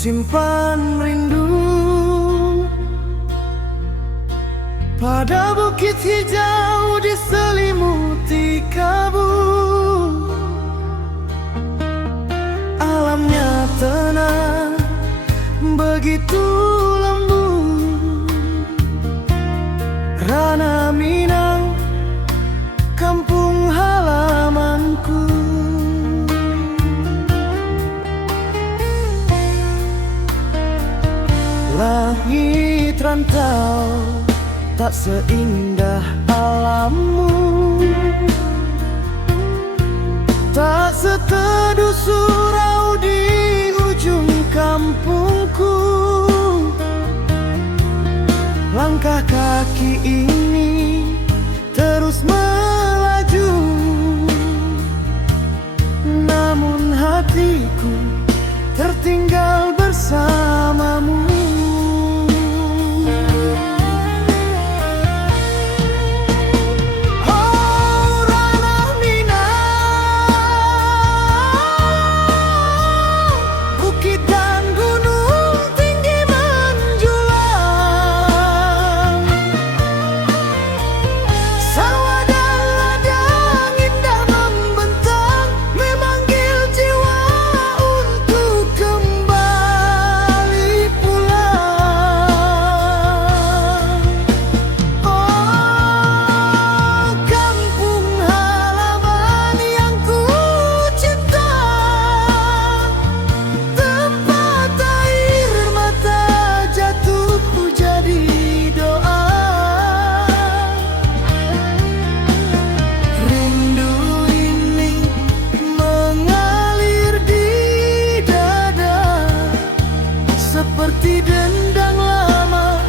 simpan rindu pada bukit hijau diselimuti kabut. Alamnya tenang, begitu lembut. Rana Minang, kampung halamanku. Langit rantau tak seindah alammu, tak seteduh surau di ujung kampungku. Langkah kaki ini terus melaju, namun hatiku tertinggal bersamamu. Seperti dendang lama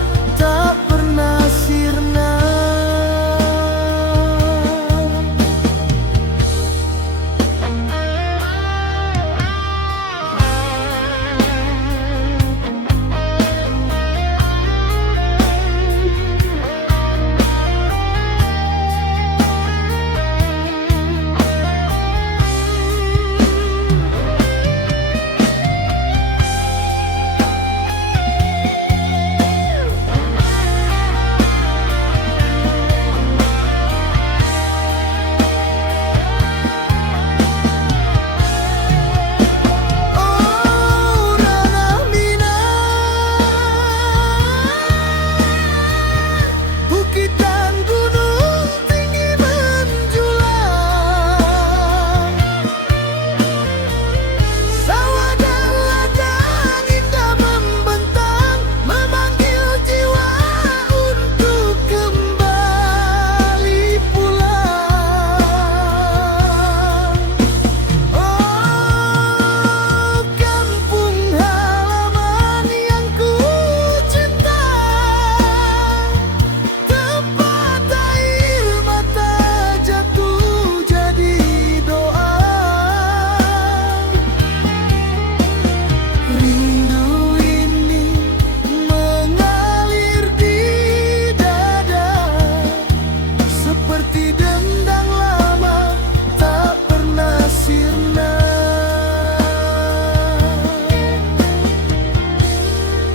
tak pernah sirna.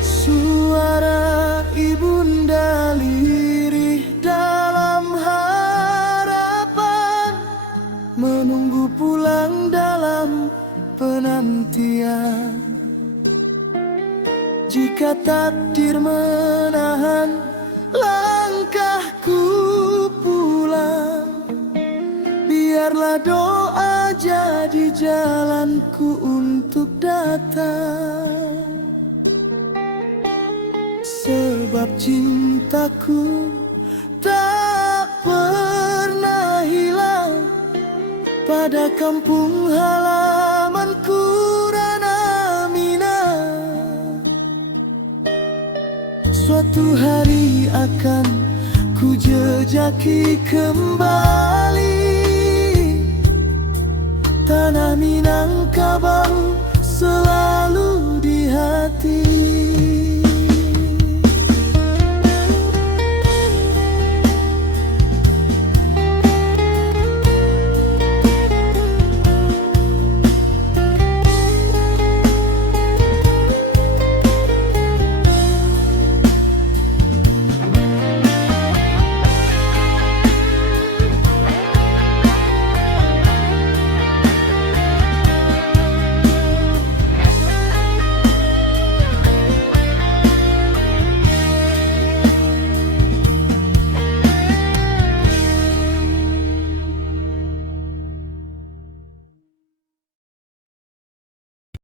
Suara ibunda lirih dalam harapan, menunggu pulang dalam penantian. Jika takdir menahan langkahku pulang, biarlah doa jadi jalanku untuk datang. Sebab cintaku tak pernah hilang pada kampung halamanku, Rana Minang. Suatu hari akan ku jejaki kembali tanah Minangkabau selalu di hati.